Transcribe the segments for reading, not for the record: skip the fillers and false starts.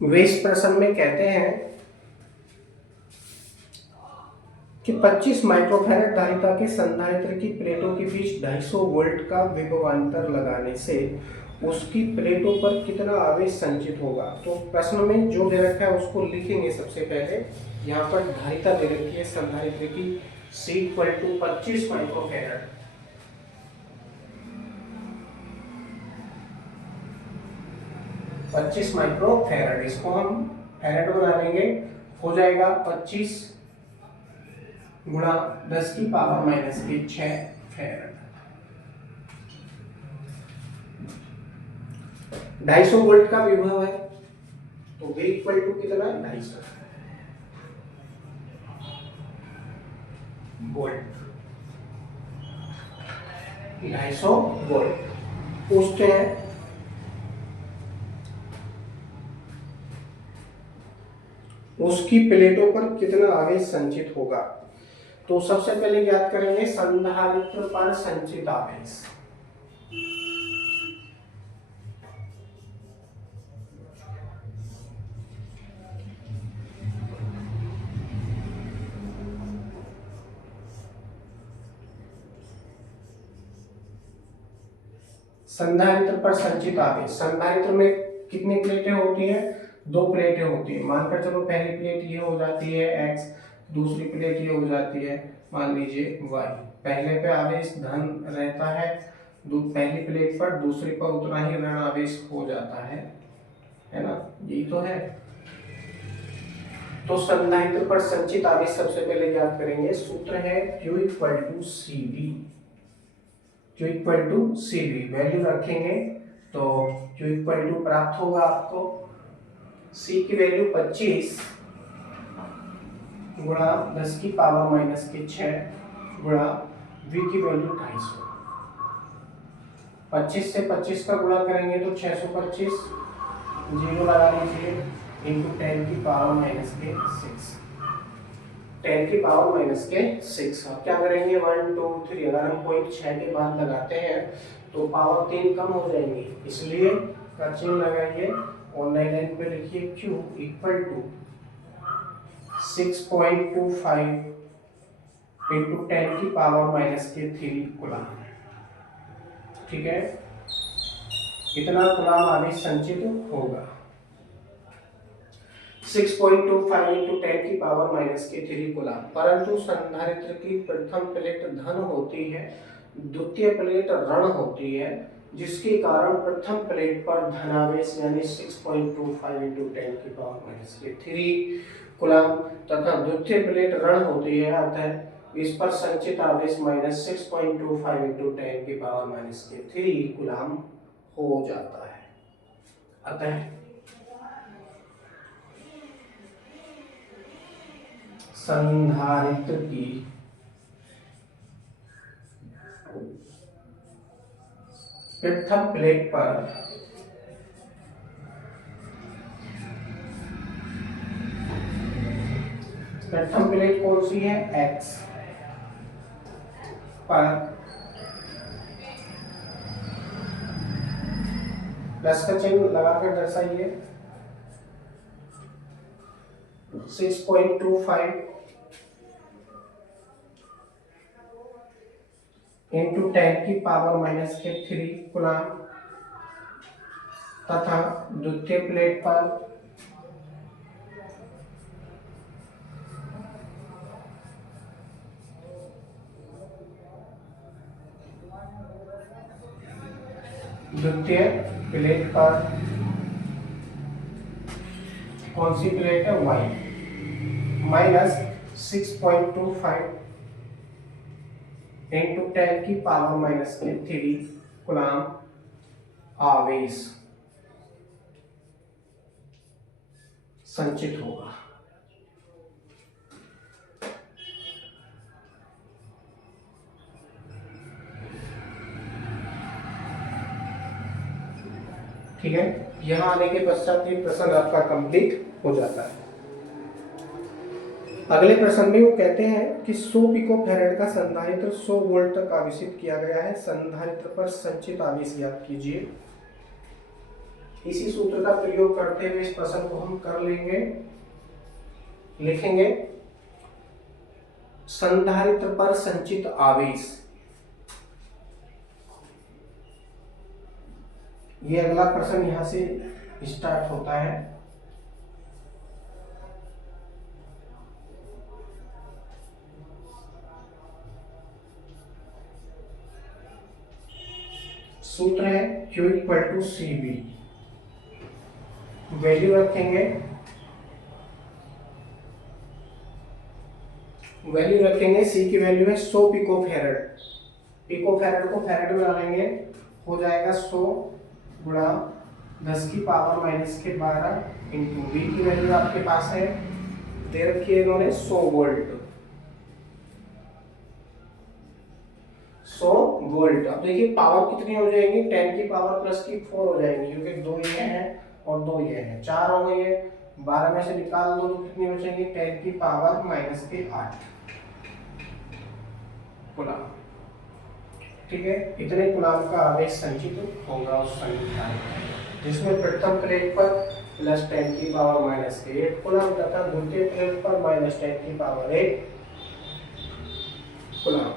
वे इस प्रश्न में कहते हैं कि 25 माइक्रोफैराड धारिता के संधारित्र की प्लेटों के बीच 250 वोल्ट का विभवांतर लगाने से उसकी प्लेटों पर कितना आवेश संचित होगा। तो प्रश्न में जो दे रखा है उसको लिखेंगे। सबसे पहले यहाँ पर धारिता दे रखी है संधारित्र की C इक्वल टू 25 माइक्रोफैराड। पच्चीस माइक्रोफैराड, इसको हम फैराड बना लेंगे। हो जाएगा 25 गुणा 10 की पावर माइनस के 6 फैराड। 250 वोल्ट का विभव है तो V इक्वल टू कितना, 250 वोल्ट। 250 वोल्ट पूछते हैं उसकी प्लेटों पर कितना आवेश संचित होगा। तो सबसे पहले याद करेंगे संधारित्र पर संचित आवेश। संधारित्र पर संचित आवेश, संधारित्र में कितनी प्लेटें होती हैं, 2 प्लेटें होती है। मानकर चलो पहली प्लेट ये हो जाती है x, दूसरी प्लेट ये हो जाती है मान लीजिए y। पहले पे आवेश धन रहता है पहली प्लेट पर, दूसरी पर उतना ही ऋण आवेश हो जाता है ना, यही तो है। तो संधारित्र पर संचित आवेश सबसे पहले याद करेंगे, सूत्र है Q equal to C B. Q equal to C B value रखेंगे तो Q इक्वल टू प्राप्त होगा आपको C की वैल्यू 25 गुणा 10 की पावर माइनस के 6 गुणा V की वैल्यू 250। 25 से 25 का गुणा करेंगे तो 625, जीरो लगा लीजिए, इंटू 10 की पावर माइनस के 6, 10 की पावर माइनस के 6। अब क्या करेंगे 1 2 3, अगर हम पॉइंट 6 के बाद लगाते हैं तो पावर 3 कम हो जाएंगी, इसलिए का चिन्ह लगाइए और नई लाइन पे लिखिए Q इक्वल टू 6.25 इंटू 10 की पावर माइनस के 3 कूलम। ठीक है, इतना कूलम आवेश संचित होगा। 6.25 इंटू 10 की पावर माइनस के 3 कूलम। परंतु संधारित्र की प्रथम प्लेट धन होती है, द्वितीय प्लेट ऋण होती है, जिसके कारण प्रथम प्लेट पर धनावेश यानी 6.25 इंटू 10 की पावर माइनस के 3 कूलम तथा द्वितीय प्लेट ऋण होती है, अतः इस पर संचित आवेश माइनस 6.25 इंटू 10 की पावर माइनस के 3 कूलम हो जाता है। अतः संधारित्र की प्रथम प्लेट पर प्रथम प्लेट कौन सी है, X पर प्लस का चिन्ह लगाकर दर्शाइए 6.25 इंटू 10 की पावर माइनस के 3 कूलम तथा द्वितीय प्लेट पर कौन सी प्लेट है, Y माइनस 6.25 इंटू 10 की पावर माइनस के 3 कूलम आवेश संचित होगा। ठीक है, यहां आने के पश्चात ये प्रश्न आपका कंप्लीट हो जाता है। अगले प्रश्न में वो कहते हैं कि 100 पिकोफैराड का संधारित्र 100 वोल्ट तक आवेशित किया गया है। संधारित्र पर संचित आवेश ज्ञात कीजिए। इसी सूत्र का प्रयोग करते हुए इस प्रश्न को हम कर लेंगे। लिखेंगे संधारित्र पर संचित आवेश। ये अगला प्रश्न यहां से स्टार्ट होता है। सूत्र है Q equal to CV। Value रखेंगे, C की वैल्यू है 100 पिको फैरड। पिको फैरड को फैरड में डालेंगे, हो जाएगा 100 गुणा 10 की पावर माइनस के 12 इंटू V की वैल्यू आपके पास है, दे रखी है इन्होंने 100 वोल्ट। 100 वोल्ट। अब देखिए पावर कितनी हो जाएगी, 10 की पावर प्लस की 4 हो जाएंगी, क्योंकि 2 ये हैं और 2 ये हैं, 4 हो गई है। 12 में से निकाल दो तो कितनी बचेंगी, 10 की पावर माइनस के 8 कुलाम। ठीक है, इतने कुलाम का आवेश संचित होगा उस संख्या में, जिसमें प्रथम प्लेट पर प्लस 10 की पावर माइनस के 8 कुलाम तथा द्वितीय प्लेट पर माइनस 10 की पावर 8 कुलाम।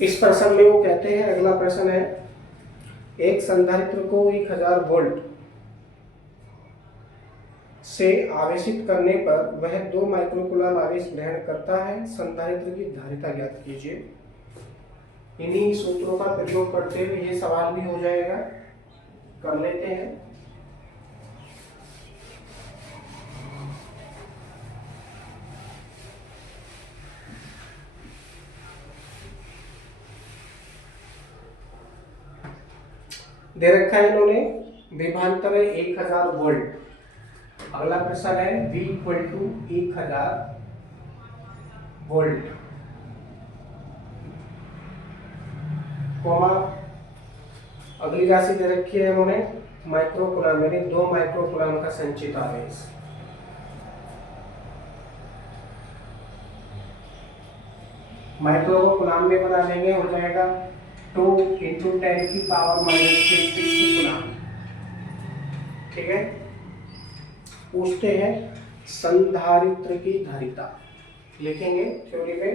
इस प्रश्न में वो कहते हैं, अगला प्रश्न है, एक संधारित्र को 1000 वोल्ट से आवेशित करने पर वह 2 माइक्रोकूलम आवेश ग्रहण करता है, संधारित्र की धारिता ज्ञात कीजिए। इन्हीं सूत्रों का प्रयोग करते हुए ये सवाल भी हो जाएगा, कर लेते हैं। दे रखा है इन्होंने विभवांतर 1000 वोल्ट। अगला प्रश्न है V equal to 1000 volt, comma अगली राशि दे रखी है इन्होंने माइक्रोकूलम, यानी 2 माइक्रोकूलम का संचित आवेश। माइक्रो को कूलम में बना लेंगे, हो जाएगा 2 इंटू 10 की पावर माइनस 6 कूलम। ठीक है, पूछते हैं संधारित्र की धारिता। लिखेंगे थ्योरी में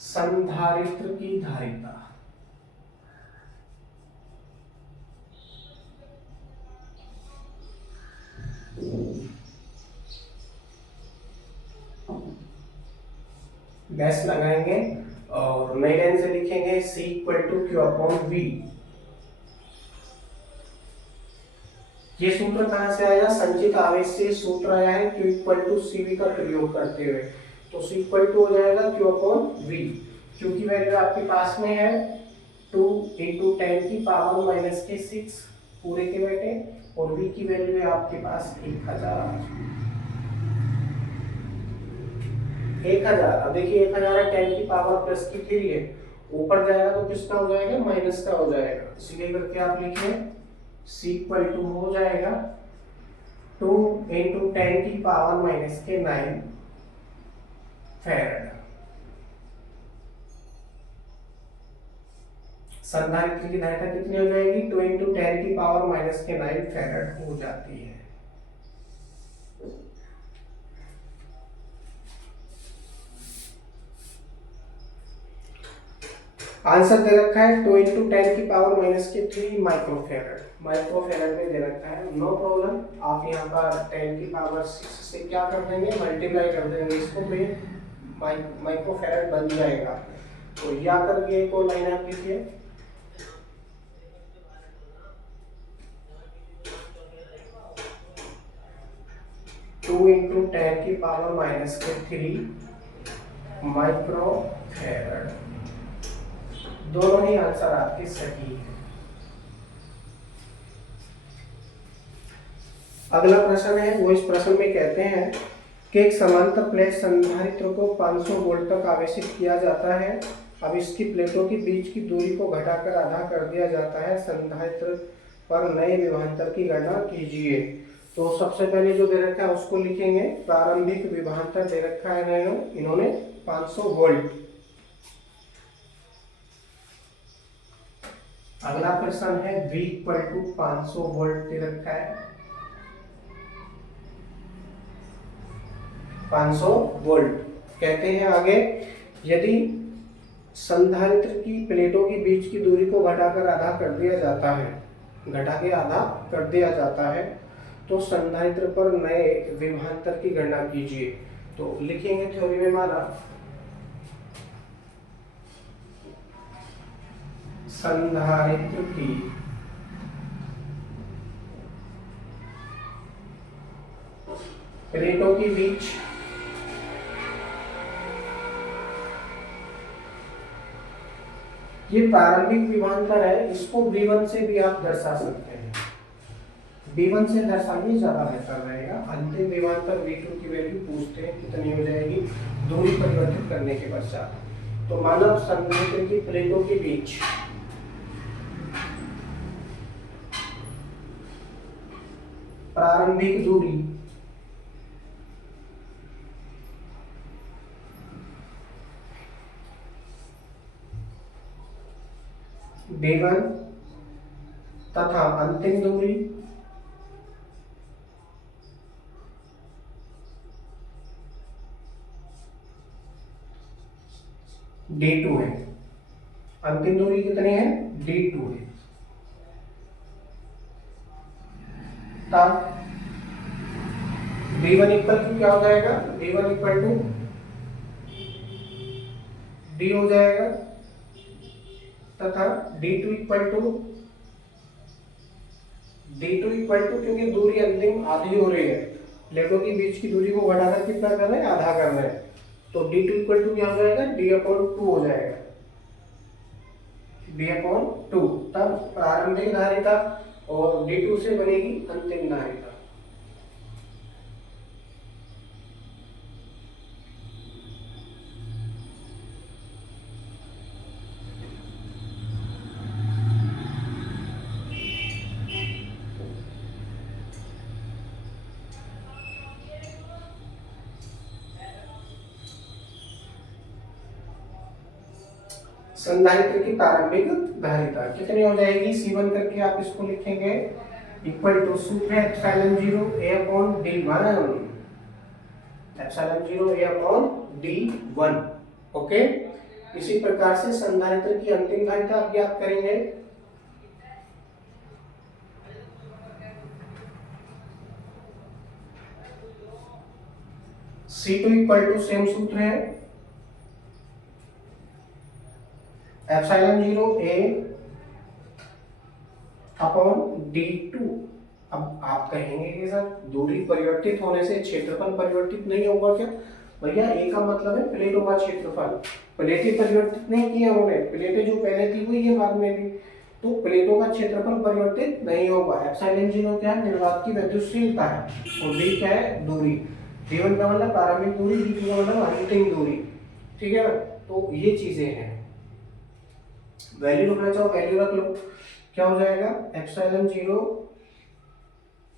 संधारित्र की धारिता। डैश लगाएंगे और नई लाइन से लिखेंगे C equal to Q upon V। ये सूत्र कहां से आया, संचित आवेश से सूत्र आया है Q इक्वल टू CV का प्रयोग करते हुए। तो C इक्वल टू हो जाएगा Q अपॉन V। Q की वैल्यू आपके पास में है 2 इंटू 10 की पावर माइनस के 6 पूरे के बेटे, और V की वैल्यू है आपके पास 1000। अब देखिए 1000 है, 10 की पावर प्लस की 3 है, ऊपर जाएगा तो किसका हो जाएगा, माइनस का हो जाएगा। इसलिए करके आप लिखिए C इक्वल टू हो जाएगा 2 इंटू 10 की पावर माइनस के 9 फैराड। संधारित्र की धारिता कितनी हो जाएगी, 2 इंटू 10 की पावर माइनस के 9 फैराड हो जाती है। आंसर दे रखा है 2 इंटू 10 की पावर माइनस के 3 माइक्रोफेराड। माइक्रोफेराड में दे रखा है, नो प्रॉब्लम। आप यहाँ पर 10 की पावर 6 से क्या कर देंगे, मल्टीप्लाई कर देंगे इसको, तो माइक्रोफेराड बन जाएगा। तो या करके एक और लाइन आप लिखिए, टू इंटू 10 की पावर माइनस के 3 माइक्रोफेराड। दोनों ही आंसर आपके सही है। अगला प्रश्न है, वो इस प्रश्न में कहते हैं कि एक समांतर प्लेट संधारित्र को 500 वोल्ट तक आवेशित किया जाता है। अब इसकी प्लेटों के बीच की दूरी को घटाकर आधा कर दिया जाता है। संधारित्र पर नए विभवांतर की गणना कीजिए। तो सबसे पहले जो दे रखा है उसको लिखेंगे, प्रारंभिक विभवांतर दे रखा है इन्होंने 500 वोल्ट। अगला प्रश्न है V इक्वल टू 500 वोल्ट दे रखा है, 500 वोल्ट। कहते हैं आगे, यदि संधारित्र की प्लेटों के बीच की दूरी को घटाकर आधा कर दिया जाता है, घटा के आधा कर दिया जाता है, तो संधारित्र पर नए विभवांतर की गणना कीजिए। तो लिखेंगे थ्योरी में माना, संधारित्र की प्लेटों के बीच ये प्रारंभिक विभवांतर है, इसको V1 से भी आप दर्शा सकते हैं। V1 से दर्शाइए, ज्यादा बेहतर रहेगा। अंतिम विभवांतर V2 की वैल्यू पूछते हैं कितनी हो जाएगी दूरी परिवर्तित करने के पश्चात। तो मानव संधारित्र की प्लेटों के बीच प्रारंभिक दूरी D1 तथा अंतिम दूरी D2 है। अंतिम दूरी कितनी है? D2 है। तब D1 इक्वल टू क्या हो जाएगा? D1 इक्वल टू D हो जाएगा, तथा D2 इक्वल टू क्योंकि दूरी अंतिम आधी हो रही है, प्लेटों के बीच की दूरी को घटाकर कितना कर रहे हैं? आधा कर रहे हैं। तो D2 इक्वल टू क्या हो जाएगा? D/2 हो जाएगा, D/2। तब प्रारंभिक धारिता और D2 से बनेगी अंतिम धारिता। संधारित्र की प्रारंभिक धारिता कितनी हो जाएगी? C1 करके आप इसको लिखेंगे, इक्वल टू सूत्र है ε0 A/D1, ε0 A/D1। ओके, इसी प्रकार से संधारित्र की अंतिम धारिता आप ज्ञात करेंगे। C2 इक्वल टू सेम सूत्र है ε0 A/D2। अब आप कहेंगे कि सर दूरी परिवर्तित होने से क्षेत्रफल परिवर्तित नहीं होगा क्या? भैया ए का मतलब है प्लेटों का क्षेत्रफल, प्लेटें परिवर्तित नहीं की उन्होंने, प्लेटें जो पहले थी वही है बाद में भी, तो प्लेटों का क्षेत्रफल परिवर्तित नहीं होगा। ε0 क्या है? निर्वात की विद्युतशीलता है, और डी क्या है? दूरी। D1 का मतलब प्रारंभिक दूरी, D2 का मतलब अंतिम दूरी। ठीक है ना? तो ये चीजें हैं। वैल्यू रखना चाहो वैल्यू रख लो, क्या हो जाएगा? ε0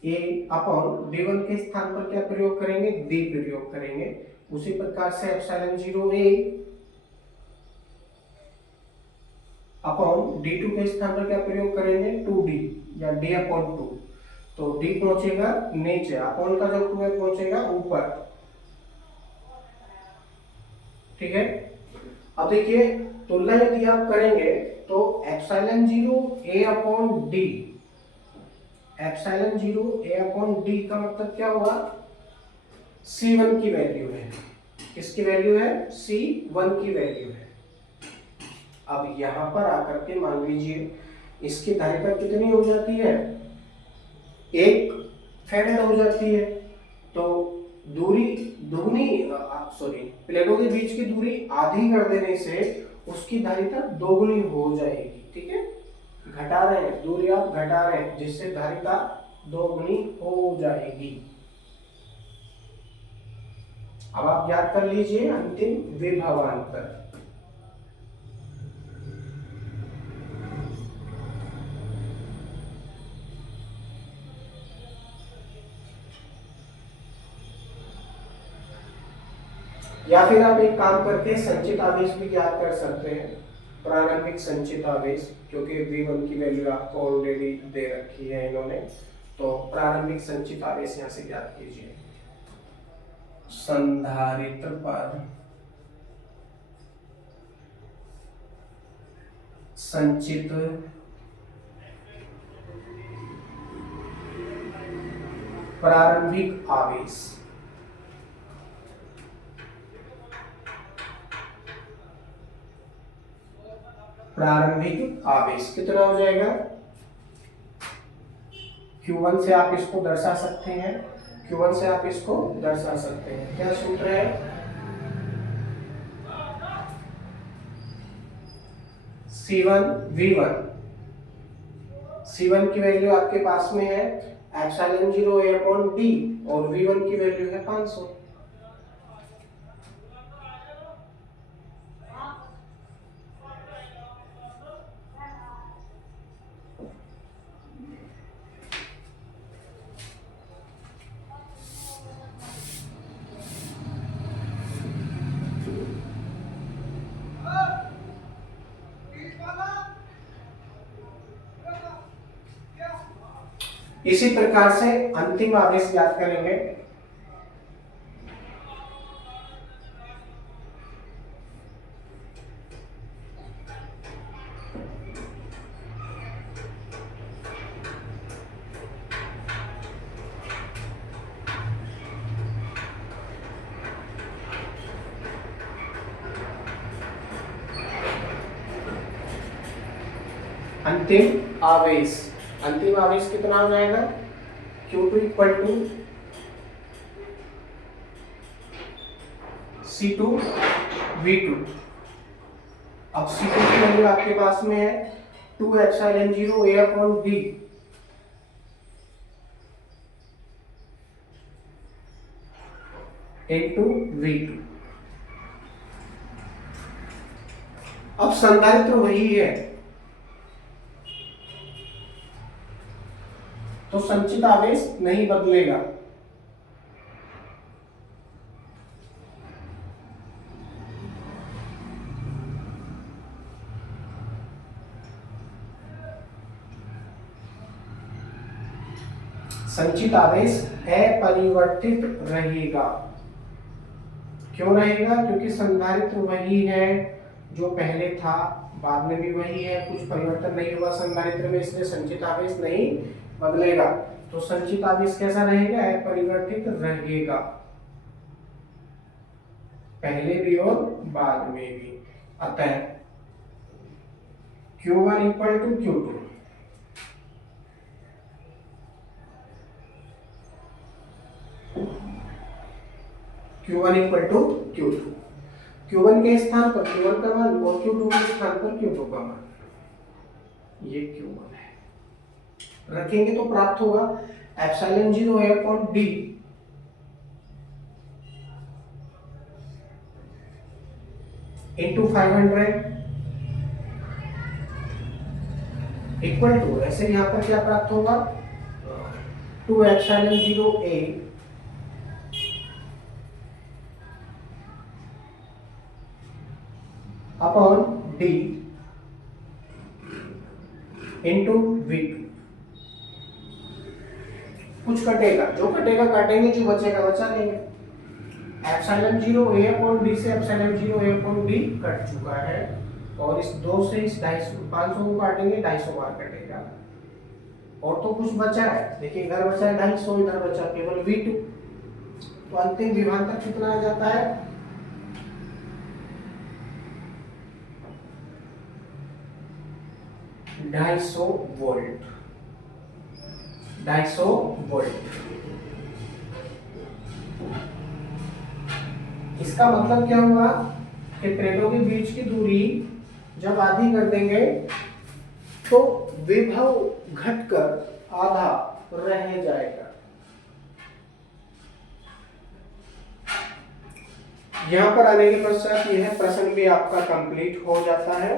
A/D1 के स्थान पर क्या प्रयोग करेंगे? D प्रयोग करेंगे। उसी प्रकार से ε0 A/D2 के स्थान पर क्या प्रयोग करेंगे? 2D या D/2। तो D पहुंचेगा नीचे, अपॉन का जो 2 है पहुंचेगा ऊपर। ठीक है, अब देखिए तुलना यदि आप करेंगे तो ε0 A/D, ε0 A/D का मतलब क्या हुआ? C1 की वैल्यू है। किसकी वैल्यू है? C1 की वैल्यू है। अब यहां पर आकर के मान लीजिए इसकी धारिता कितनी हो जाती है? 1 फैराड हो जाती है। तो दूरी दुगनी, सॉरी, प्लेटों के बीच की दूरी आधी कर देने से उसकी धारिता दोगुनी हो जाएगी। ठीक है, घटा रहे हैं दूरी, आप घटा रहे हैं, जिससे धारिता दोगुनी हो जाएगी। अब आप याद कर लीजिए अंतिम विभवांतर। या फिर आप एक काम करके संचित आवेश भी ज्ञात कर सकते हैं, प्रारंभिक संचित आवेश, क्योंकि V1 की वैल्यू आपको ऑलरेडी दे रखी है इन्होंने। तो प्रारंभिक संचित आवेश यहां से ज्ञात कीजिए। संधारित्र पर संचित प्रारंभिक आवेश, प्रारंभिक आवेश कितना हो जाएगा? Q1 से आप इसको दर्शा सकते हैं, Q1 से आप इसको दर्शा सकते हैं। क्या सूत्र है? C1 V1, C1 की वैल्यू आपके पास में है एप्सिलॉन 0 A अपॉन D और V1 की वैल्यू है 500। इसी प्रकार से अंतिम आवेश ज्ञात करेंगे। अंतिम आवेश कितना हो जाएगा? Q2 equal to C2 V2। अब C2 की वैल्यू आपके पास में है 2 epsilon 0 A upon D into V2। अब संधारित्र वही है, तो संचित आवेश नहीं बदलेगा। संचित आवेश अपरिवर्तित रहेगा। क्यों रहेगा? क्योंकि संधारित्र वही है जो पहले था, बाद में भी वही है, कुछ परिवर्तन नहीं हुआ संधारित्र में, इसलिए संचित आवेश नहीं बदलेगा। तो संचित आवेश कैसा रहेगा? अपरिवर्तित रहेगा, पहले भी और बाद में भी। अतः Q1 equal to Q2, Q1 equal to Q2, Q1 के स्थान पर Q1 का मान और Q2 के स्थान पर Q2 का मान, ये Q1 है, रखेंगे तो प्राप्त होगा epsilon 0 A upon D into 500 equal to, ऐसे यहाँ पर क्या प्राप्त होगा? 2 epsilon 0 A upon D into V2। कुछ कटेगा, जो कटेगा काटेंगे, जो बचेगा बचा लेंगे। एप्सिलॉन 0 A अपॉन D से epsilon 0 A upon D cut चुका है, और इस 2 से इस 250 500 को काटेंगे, 250 बार कटेगा, और तो कुछ बचा है। देखिए इधर बचा है 250, इधर बचा केवल V2, तो अंतिम विभवांतर कितना आ जाता है? 250 वोल्ट, 250 वोल्ट। इसका मतलब क्या हुआ कि प्लेटों के बीच की दूरी जब आधी कर देंगे तो विभव घटकर आधा रह जाएगा। यहां पर आने के पश्चात यह प्रश्न भी आपका कंप्लीट हो जाता है।